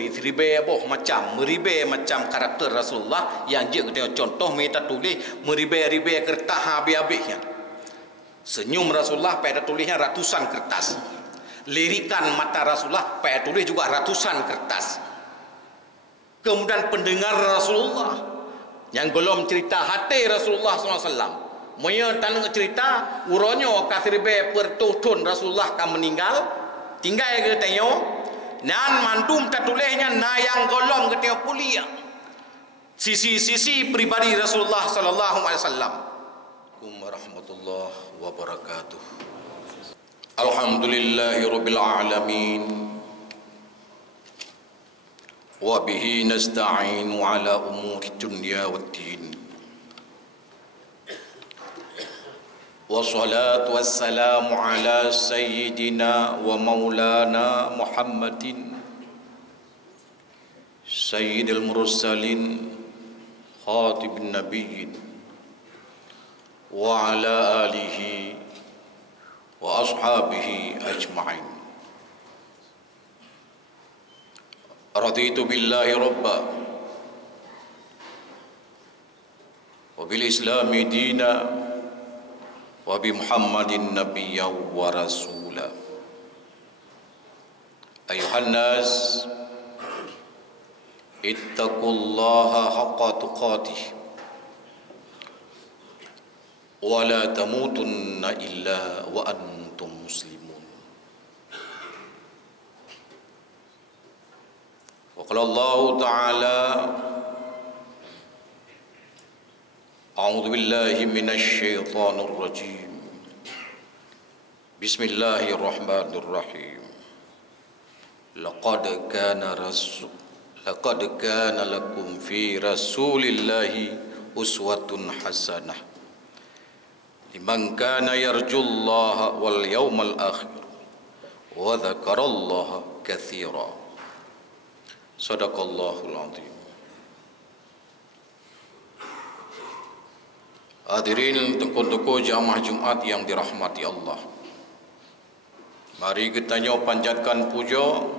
dari ribe boh macam meribe macam karakter Rasulullah yang je kita contoh meta tulis meribe-ribe kertas habis-habisnya. Senyum Rasulullah pada tulisnya ratusan kertas. Lirikan mata Rasulullah pada tulis juga ratusan kertas. Kemudian pendengar Rasulullah yang belum cerita hati Rasulullah SAW. Moyo tanung cerita uronyo kasribe pertutun Rasulullah kan meninggal tinggal ke tanyo nan mantum tertulisnya na yang golong ke tanyo pulia sisi-sisi pribadi Rasulullah sallallahu alaihi wasallam. Assalamualaikum warahmatullahi wabarakatuh. Alhamdulillahirabbil alamin wa bihi nasta'inu ala umuri dunya waddin. Wassalatu wassalamu ala sayyidina wa maulana Muhammadin sayyidil mursalin khatibin nabiyyin wa ala alihi wa ashabihi ajma'in. Raditu billahi rabba wa bil islami dina wa bi Muhammadin nabiyya wa rasula. Ayuhan nas ittaqullaha haqqa tuqatih wa la tamutunna illa wa antum muslimun. Wa qala Allah ta'ala A'udzu billahi minasy syaithanir rajim. Bismillahirrahmanirrahim. Laqad kana lakum fi Rasulillahi uswatun hasanah liman kana yarjullaha wal yawmal akhir wa dzakarallaha katsira. Shadaqallahul azim. Hadirin tengku-tengku jamaah Jumat yang dirahmati Allah. Mari kita panjatkan puja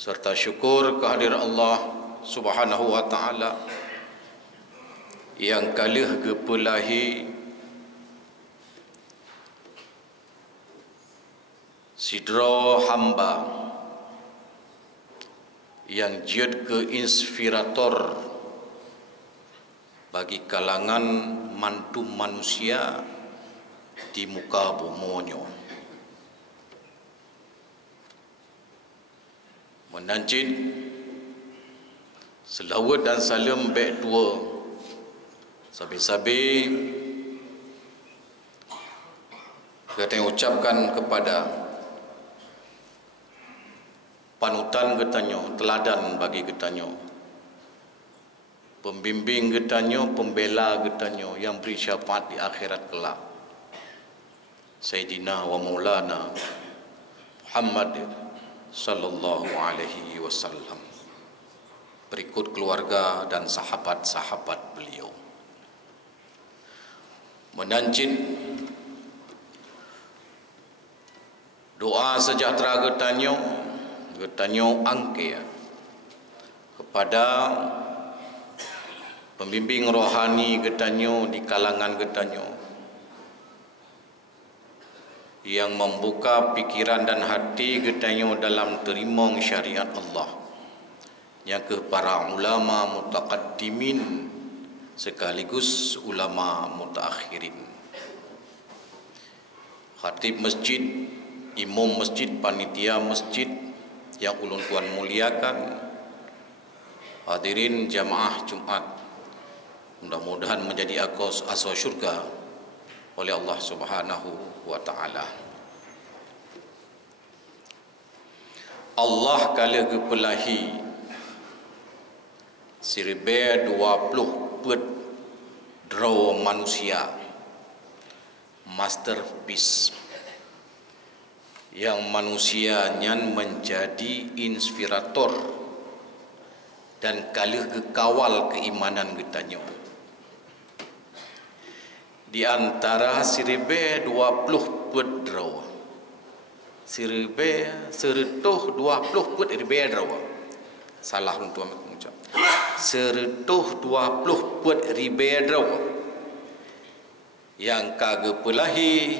serta syukur kehadiran Allah Subhanahu wa taala yang kalih gepelahi sidra hamba yang jid ke inspirator bagi kalangan mantum manusia di muka bumonyo. Menancin selawat dan salam baik dua sabi-sabi kita ucapkan kepada panutan getanyo, teladan bagi getanyo, pembimbing getanyo, pembela getanyo yang beri syafaat di akhirat kelak, Sayyidina wa Maulana Muhammad sallallahu alaihi wasallam, berikut keluarga dan sahabat-sahabat beliau. Menancin doa sejahtera getanyo angke kepada pembimbing rohani getanyo di kalangan getanyo yang membuka pikiran dan hati getanyo dalam terima syariat Allah, yang ke para ulama mutaqaddimin sekaligus ulama mutaakhirin, khatib masjid, imam masjid, panitia masjid yang ulun tuan muliakan, hadirin jamaah Jumat, mudah-mudahan menjadi asal syurga oleh Allah Subhanahu wa taala. Allah kala gepelahi sirbe 20 pet draw manusia masterpiece yang manusianya menjadi inspirator dan kalih kekawal keimanan getanyo. Di antara siribe 20 put draw, siribe seretuh 20 put ribe draw, Salah untuk mengucap. 120 put ribedraw yang kagak pelahi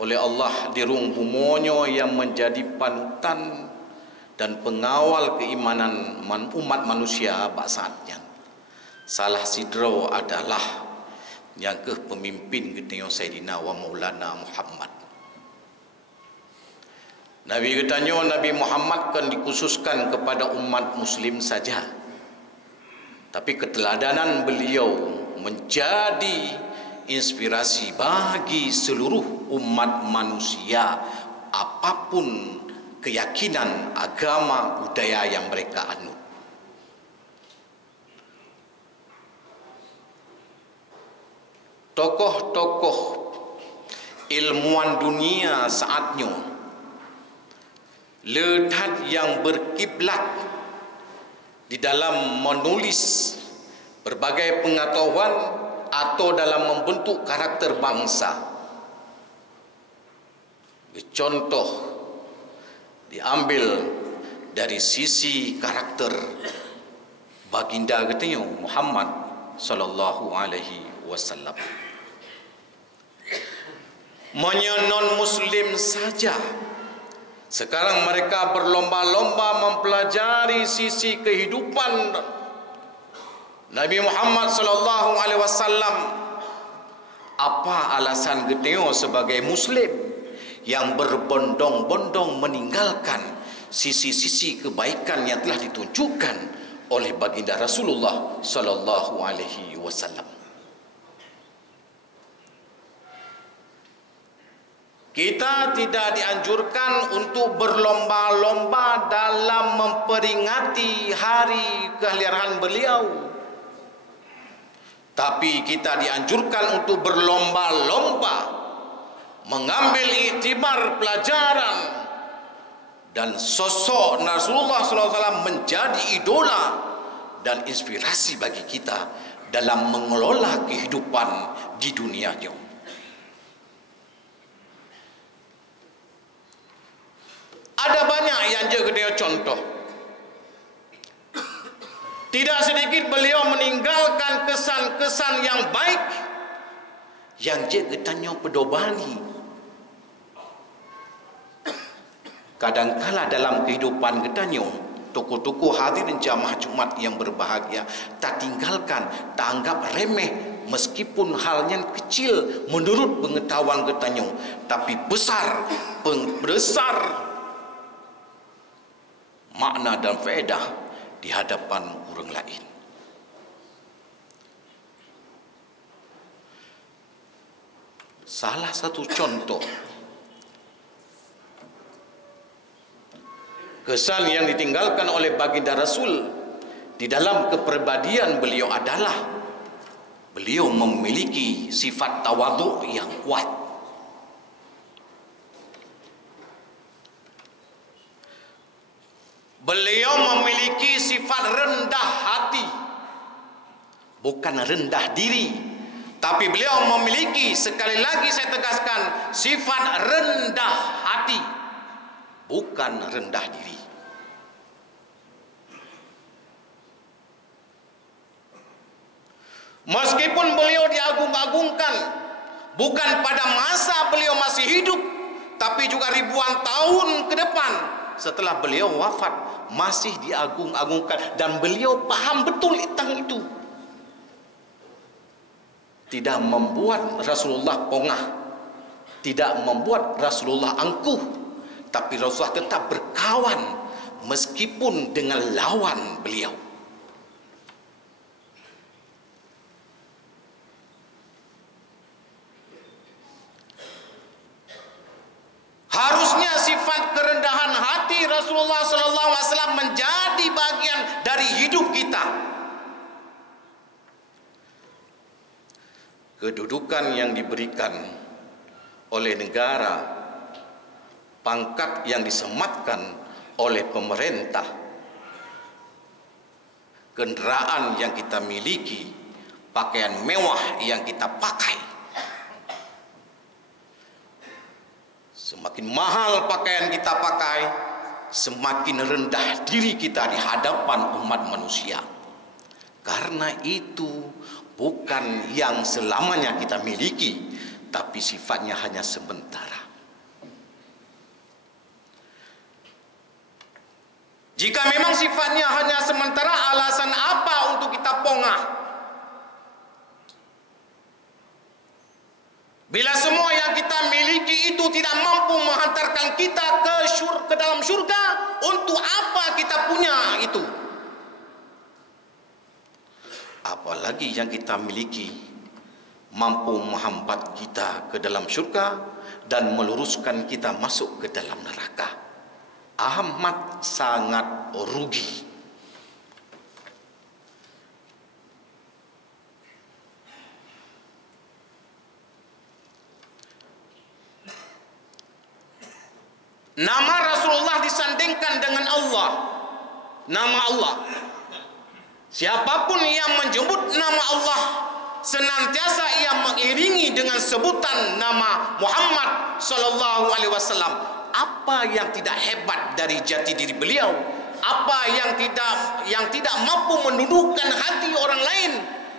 oleh Allah di rung bumonyo yang menjadi panutan dan pengawal keimanan umat manusia baksanya. Salah sidro adalah yang ke pemimpin kita Sayyidina wa Maulana Muhammad. Nabi katanya Nabi Muhammad kan dikhususkan kepada umat muslim saja. Tapi keteladanan beliau menjadi inspirasi bagi seluruh umat manusia apapun keyakinan, agama, budaya yang mereka anut. Tokoh-tokoh ilmuwan dunia saatnya ledat yang berkiblat di dalam menulis berbagai pengetahuan atau dalam membentuk karakter bangsa. Contoh diambil dari sisi karakter baginda katanya Muhammad sallallahu alaihi wasallam. Non muslim saja sekarang mereka berlomba-lomba mempelajari sisi kehidupan Nabi Muhammad sallallahu alaihi wasallam. Apa alasan geteo sebagai muslim yang berbondong-bondong meninggalkan sisi-sisi kebaikan yang telah ditunjukkan oleh baginda Rasulullah sallallahu alaihi wasallam? Kita tidak dianjurkan untuk berlomba-lomba dalam memperingati hari kelahiran beliau. Tapi kita dianjurkan untuk berlomba-lomba mengambil iktibar pelajaran dan sosok Rasulullah SAW menjadi idola dan inspirasi bagi kita dalam mengelola kehidupan di dunianya. Ada banyak yang jaga dia contoh. Tidak sedikit beliau meninggalkan kesan-kesan yang baik yang jaga tanya pedobani. Kadangkala dalam kehidupan ketanya, tokoh-tokoh hadirin jamaah Jumat yang berbahagia, tak tinggalkan, tak anggap remeh meskipun halnya kecil menurut pengetahuan ketanya, tapi besar makna dan faedah di hadapan orang lain. Salah satu contoh kesan yang ditinggalkan oleh baginda Rasul di dalam kepribadian beliau adalah beliau memiliki sifat tawadhu yang kuat. Beliau memiliki sifat rendah hati, bukan rendah diri, tapi beliau memiliki, sekali lagi saya tegaskan, sifat rendah hati, bukan rendah diri. Meskipun beliau diagung-agungkan, bukan pada masa beliau masih hidup, tapi juga ribuan tahun ke depan setelah beliau wafat masih diagung-agungkan, dan beliau paham betul tentang itu. Tidak membuat Rasulullah pongah, tidak membuat Rasulullah angkuh, tapi Rasulullah tetap berkawan meskipun dengan lawan beliau. Harusnya sifat kerendahan hati Rasulullah SAW menjadi bagian dari hidup kita. Kedudukan yang diberikan oleh negara, pangkat yang disematkan oleh pemerintah, kendaraan yang kita miliki, pakaian mewah yang kita pakai. Semakin mahal pakaian kita pakai, semakin rendah diri kita di hadapan umat manusia. Karena itu bukan yang selamanya kita miliki, tapi sifatnya hanya sementara. Jika memang sifatnya hanya sementara, alasan apa untuk kita pongah? Bila semua yang kita miliki itu tidak mampu menghantarkan kita ke dalam syurga, untuk apa kita punya itu? Apalagi yang kita miliki mampu menghambat kita ke dalam syurga dan meluruskan kita masuk ke dalam neraka. Amat sangat rugi. Nama Rasulullah disandingkan dengan Allah. Nama Allah. Siapapun yang menyebut nama Allah, senantiasa ia mengiringi dengan sebutan nama Muhammad sallallahu alaihi wasallam. Apa yang tidak hebat dari jati diri beliau? Apa yang tidak mampu menundukkan hati orang lain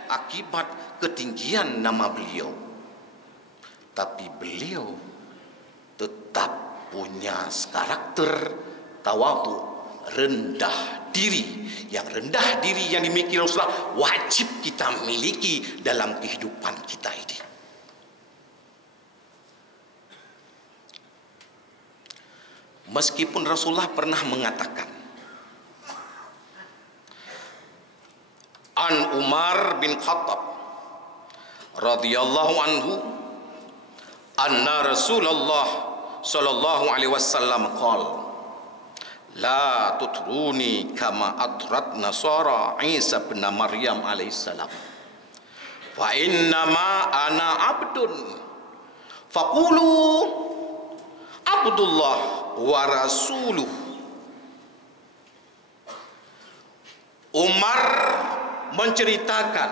akibat ketinggian nama beliau? Tapi beliau tetap punya karakter tawadhu, rendah diri. Yang rendah diri yang dimiliki Rasulullah wajib kita miliki dalam kehidupan kita ini. Meskipun Rasulullah pernah mengatakan, An Umar bin Khattab radhiyallahu anhu anna Rasulullah sallallahu alaihi wasallam qala la tutruni kama atrat nasara Isa bin Maryam alaihi salam fa innama ana abdun faqulu Abdullah wa rasuluh. Umar menceritakan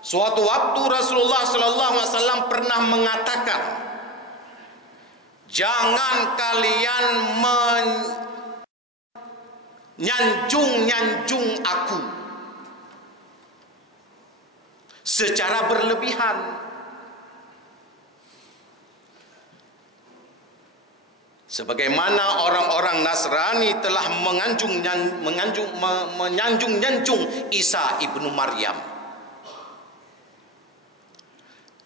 suatu waktu Rasulullah sallallahu alaihi wasallam pernah mengatakan, jangan kalian menyanjung aku secara berlebihan. Sebagaimana orang-orang Nasrani telah menyanjung Isa ibnu Maryam.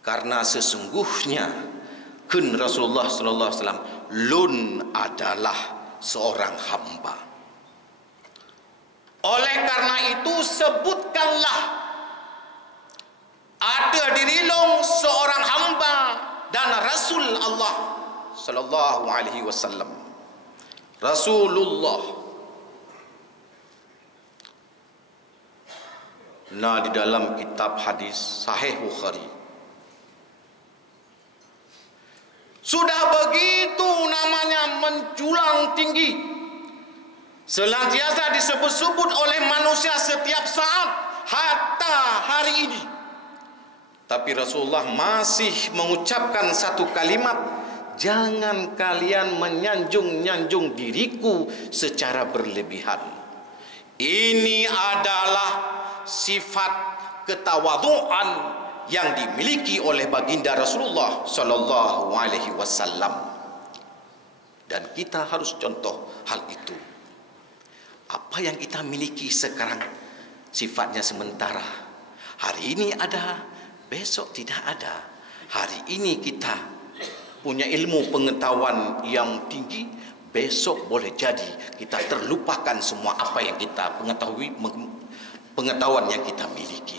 Karena sesungguhnya Rasulullah sallallahu alaihi wasallam lun adalah seorang hamba. Oleh karena itu sebutkanlah ada diri long seorang hamba dan Rasul Allah sallallahu alaihi wasallam. Rasulullah. Nah, di dalam kitab hadis Sahih Bukhari sudah begitu namanya menjulang tinggi, senantiasa disebut-sebut oleh manusia setiap saat hatta hari ini. Tapi Rasulullah masih mengucapkan satu kalimat, jangan kalian menyanjung-nyanjung diriku secara berlebihan. Ini adalah sifat ketawadhuan yang dimiliki oleh baginda Rasulullah sallallahu alaihi wasallam. Dan kita harus contoh hal itu. Apa yang kita miliki sekarang sifatnya sementara. Hari ini ada, besok tidak ada. Hari ini kita punya ilmu pengetahuan yang tinggi, besok boleh jadi kita terlupakan semua apa yang kita pengetahuan yang kita miliki.